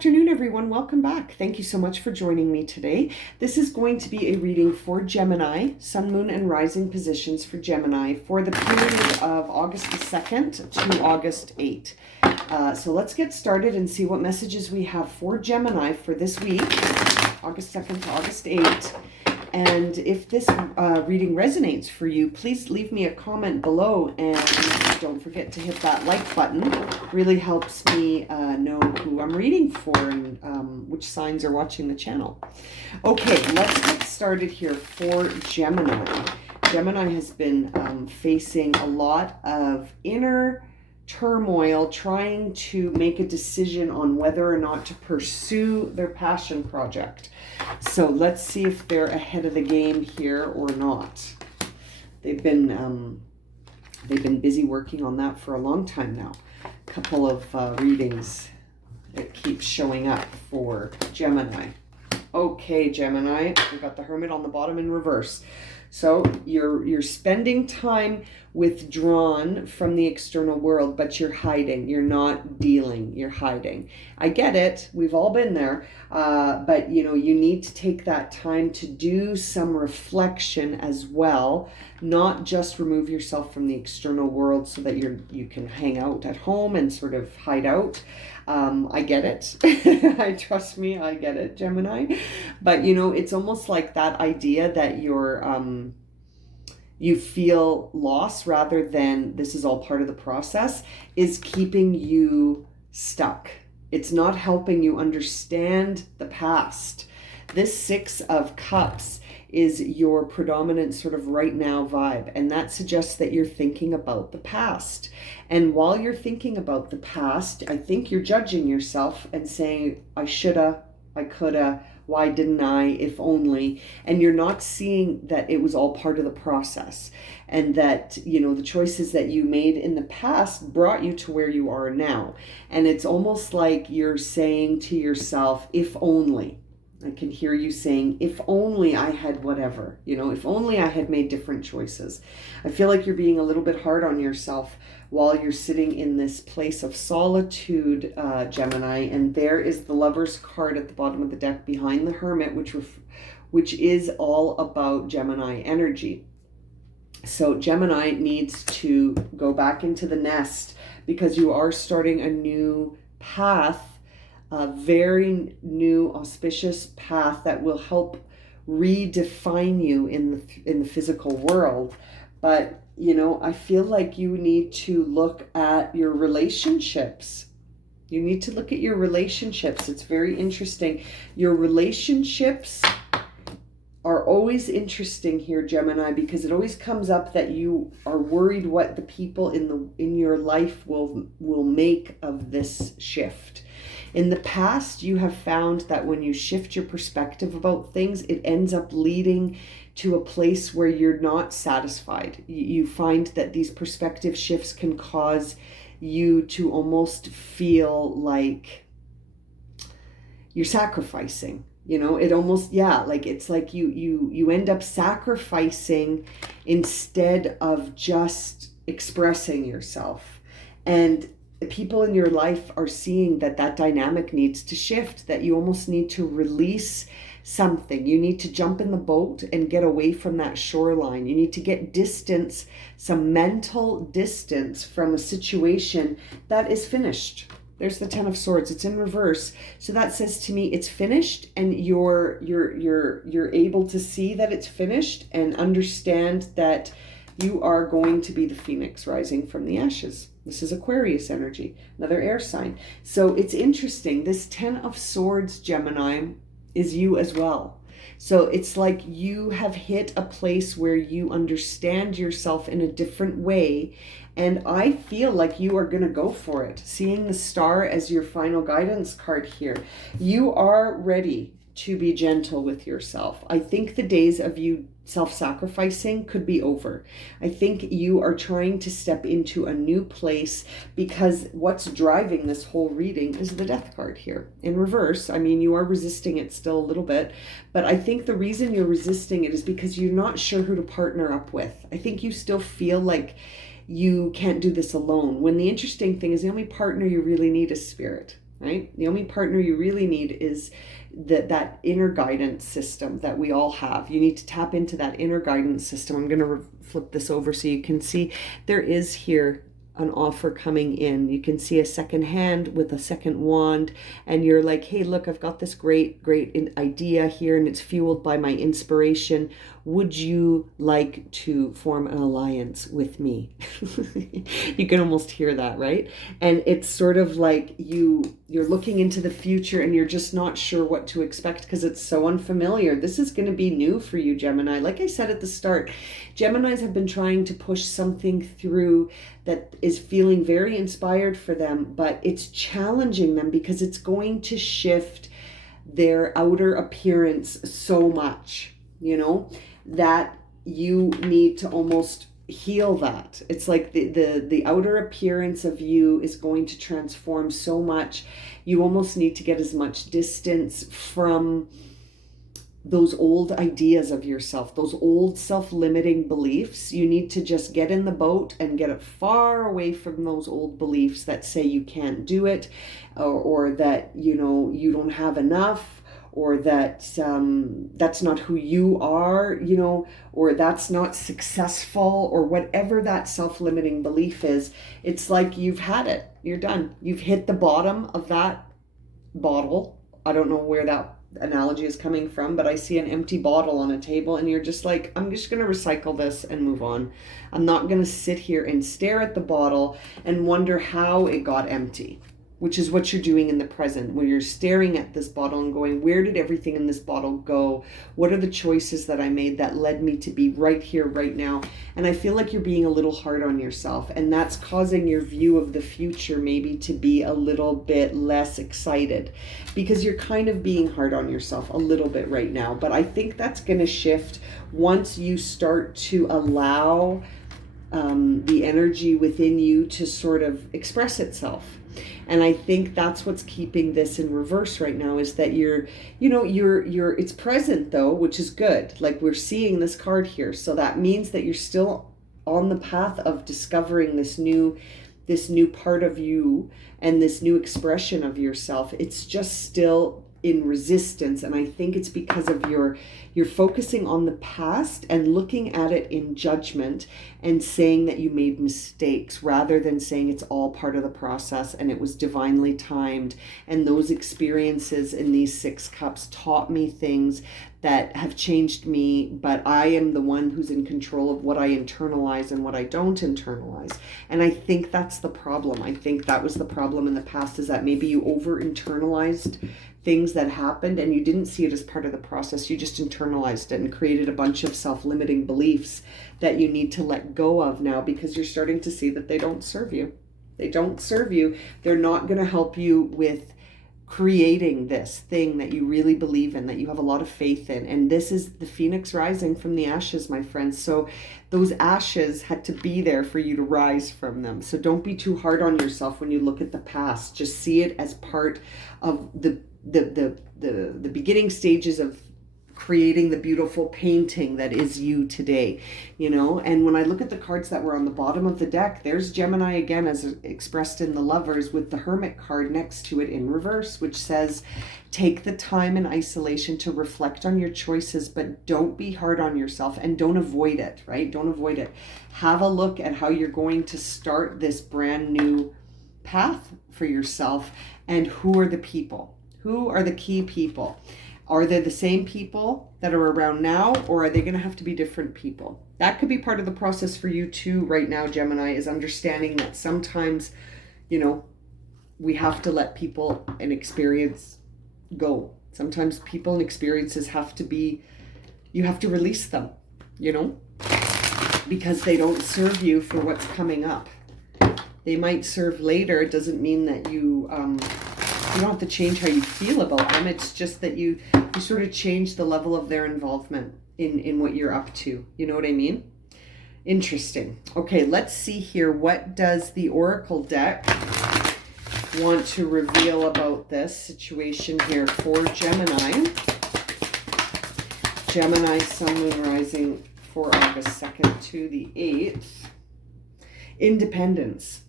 afternoon, everyone. Welcome back. Thank you so much for joining me today. This is going to be a reading for Gemini, Sun, Moon, and Rising positions for Gemini for the period of August the 2nd to August 8th. So let's get started and see what messages we have for Gemini for this week, August 2nd to August 8th. And if this reading resonates for you, please leave me a comment below and don't forget to hit that like button. It really helps me know who I'm reading for and which signs are watching the channel. Okay, let's get started here for Gemini. Gemini has been facing a lot of inner turmoil, trying to make a decision on whether or not to pursue their passion project. So let's see if they're ahead of the game here or not. They've been busy working on that for a long time now. A couple of readings that keep showing up for Gemini. Okay, Gemini, we've got the Hermit on the bottom in reverse. So you're spending time withdrawn from the external world, but you're hiding. You're not dealing. You're hiding. I get it. We've all been there. But you need to take that time to do some reflection as well, not just remove yourself from the external world so that you can hang out at home and sort of hide out. I get it. Trust me, I get it, Gemini. But it's almost like that idea that you feel lost rather than this is all part of the process is keeping you stuck. It's not helping you understand the past. This Six of Cups is your predominant sort of right now vibe. And that suggests that you're thinking about the past. And while you're thinking about the past, I think you're judging yourself and saying, I shoulda, I coulda, why didn't I, if only. And you're not seeing that it was all part of the process. And that, the choices that you made in the past brought you to where you are now. And it's almost like you're saying to yourself, if only. I can hear you saying, if only I had whatever, if only I had made different choices. I feel like you're being a little bit hard on yourself while you're sitting in this place of solitude, Gemini. And there is the Lover's card at the bottom of the deck behind the Hermit, which is all about Gemini energy. So Gemini needs to go back into the nest because you are starting a new path, a very new auspicious path that will help redefine you in the physical world. But I feel like you need to look at your relationships. You need to look at your relationships. It's very interesting. Your relationships are always interesting here, Gemini, because it always comes up that you are worried what the people in your life will make of this shift. In the past, you have found that when you shift your perspective about things, it ends up leading to a place where you're not satisfied. You find that these perspective shifts can cause you to almost feel like you're sacrificing. It almost, it's like you end up sacrificing instead of just expressing yourself. And people in your life are seeing that dynamic needs to shift, that you almost need to release something. You need to jump in the boat and get away from that shoreline. You need to get distance, some mental distance from a situation that is finished. There's the Ten of Swords. It's in reverse. So that says to me it's finished, and you're able to see that it's finished and understand that you are going to be the phoenix rising from the ashes. This is Aquarius energy, another air sign. So it's interesting. This Ten of Swords, Gemini, is you as well. So it's like you have hit a place where you understand yourself in a different way. And I feel like you are going to go for it. Seeing the Star as your final guidance card here. You are ready to be gentle with yourself. I think the days of you self-sacrificing could be over. I think you are trying to step into a new place because what's driving this whole reading is the Death card here in reverse. I mean, you are resisting it still a little bit, but I think the reason you're resisting it is because you're not sure who to partner up with. I think you still feel like you can't do this alone, when the interesting thing is the only partner you really need is spirit. right? The only partner you really need is that inner guidance system that we all have. You need to tap into that inner guidance system. I'm going to flip this over so you can see there is here an offer coming in. You can see a second hand with a second wand, and you're like, hey, look, I've got this great idea here, and it's fueled by my inspiration. Would you like to form an alliance with me? You can almost hear that, right? And it's sort of like you're looking into the future and you're just not sure what to expect because it's so unfamiliar. This is going to be new for you, Gemini. Like I said at the start, Geminis have been trying to push something through that is feeling very inspired for them, but it's challenging them because it's going to shift their outer appearance so much, that you need to almost heal that. It's like the outer appearance of you is going to transform so much. You almost need to get as much distance from those old ideas of yourself, those old self-limiting beliefs. You need to just get in the boat and get it far away from those old beliefs that say you can't do it, or that you don't have enough, or that that's not who you are, or that's not successful, or whatever that self-limiting belief is. It's like you've had it. You're done. You've hit the bottom of that bottle. I don't know where that analogy is coming from, but I see an empty bottle on a table, and you're just like, I'm just going to recycle this and move on. I'm not going to sit here and stare at the bottle and wonder how it got empty, which is what you're doing in the present, when you're staring at this bottle and going, where did everything in this bottle go? What are the choices that I made that led me to be right here, right now? And I feel like you're being a little hard on yourself, and that's causing your view of the future maybe to be a little bit less excited, because you're kind of being hard on yourself a little bit right now. But I think that's going to shift once you start to allow the energy within you to sort of express itself. And I think that's what's keeping this in reverse right now, is that you're it's present though, which is good. Like, we're seeing this card here. So that means that you're still on the path of discovering this new part of you and this new expression of yourself. It's just still in resistance, and I think it's because of you're focusing on the past and looking at it in judgment and saying that you made mistakes, rather than saying it's all part of the process and it was divinely timed, and those experiences in these 6 cups taught me things that have changed me, but I am the one who's in control of what I internalize and what I don't internalize. And I think that's the problem. I think that was the problem in the past, is that maybe you over internalized things that happened and you didn't see it as part of the process. You just internalized it and created a bunch of self-limiting beliefs that you need to let go of now, because you're starting to see that they don't serve you. They don't serve you. They're not going to help you with creating this thing that you really believe in, that you have a lot of faith in. And this is the phoenix rising from the ashes, my friends. So those ashes had to be there for you to rise from them. So don't be too hard on yourself when you look at the past. Just see it as part of the beginning stages of creating the beautiful painting that is you today, And when I look at the cards that were on the bottom of the deck, there's Gemini again, as expressed in the Lovers, with the Hermit card next to it in reverse, which says, take the time in isolation to reflect on your choices, but don't be hard on yourself, and don't avoid it, right? Don't avoid it. Have a look at how you're going to start this brand new path for yourself, and who are the people? Who are the key people? Are they the same people that are around now, or are they going to have to be different people? That could be part of the process for you too right now, Gemini, is understanding that sometimes, we have to let people and experience go. Sometimes people and experiences you have to release them, because they don't serve you for what's coming up. They might serve later. It doesn't mean that you don't have to change how you feel about them. It's just that you sort of change the level of their involvement in what you're up to. You know what I mean? Interesting. Okay, let's see here. What does the Oracle deck want to reveal about this situation here for Gemini? Gemini, Sun, Moon, Rising for August 2nd to the 8th. Independence.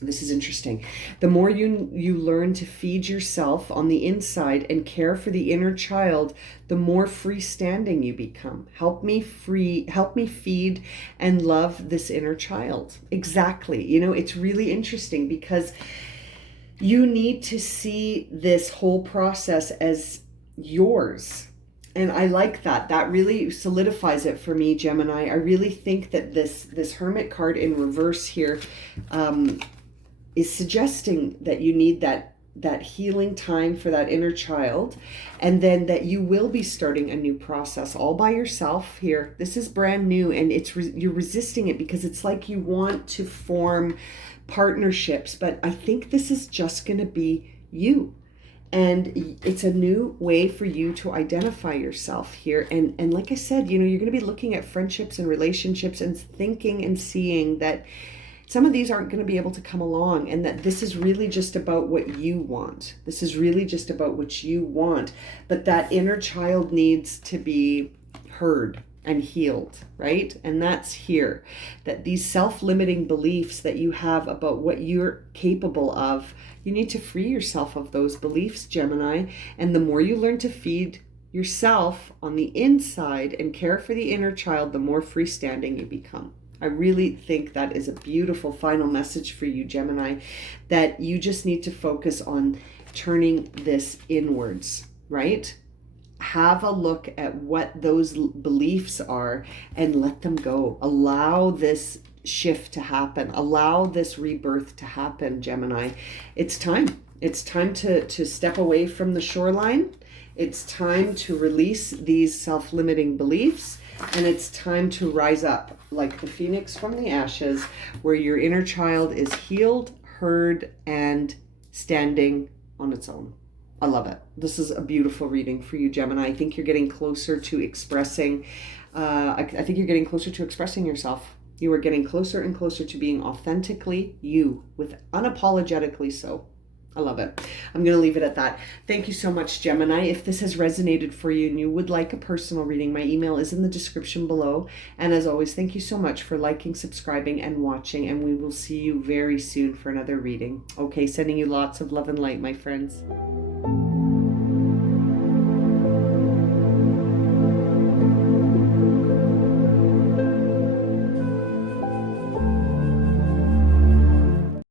This is interesting. The more you learn to feed yourself on the inside and care for the inner child, the more freestanding you become. Help me feed and love this inner child. Exactly. You know, it's really interesting because you need to see this whole process as yours. And I like that. That really solidifies it for me, Gemini. I really think that this Hermit card in reverse here is suggesting that you need that healing time for that inner child, and then that you will be starting a new process all by yourself here. This is brand new, and you're resisting it because it's like you want to form partnerships, but I think this is just going to be you. And it's a new way for you to identify yourself here. And like I said, you know, you're going to be looking at friendships and relationships and thinking and seeing that some of these aren't going to be able to come along, and that this is really just about what you want. This is really just about what you want. But that inner child needs to be heard and healed, right? And that's here. That these self-limiting beliefs that you have about what you're capable of, you need to free yourself of those beliefs, Gemini. And the more you learn to feed yourself on the inside and care for the inner child, the more freestanding you become. I really think that is a beautiful final message for you, Gemini, that you just need to focus on turning this inwards, right? Have a look at what those beliefs are and let them go. Allow this shift to happen. Allow this rebirth to happen, Gemini. It's time. It's time to step away from the shoreline. It's time to release these self-limiting beliefs. And it's time to rise up like the phoenix from the ashes, where your inner child is healed, heard, and standing on its own. I love it. This is a beautiful reading for you, Gemini. I think you're getting closer to expressing, I think you're getting closer to expressing yourself. You are getting closer and closer to being authentically you, with unapologetically so. I love it. I'm going to leave it at that. Thank you so much, Gemini. If this has resonated for you and you would like a personal reading, my email is in the description below. And as always, thank you so much for liking, subscribing, and watching. And we will see you very soon for another reading. Okay, sending you lots of love and light, my friends.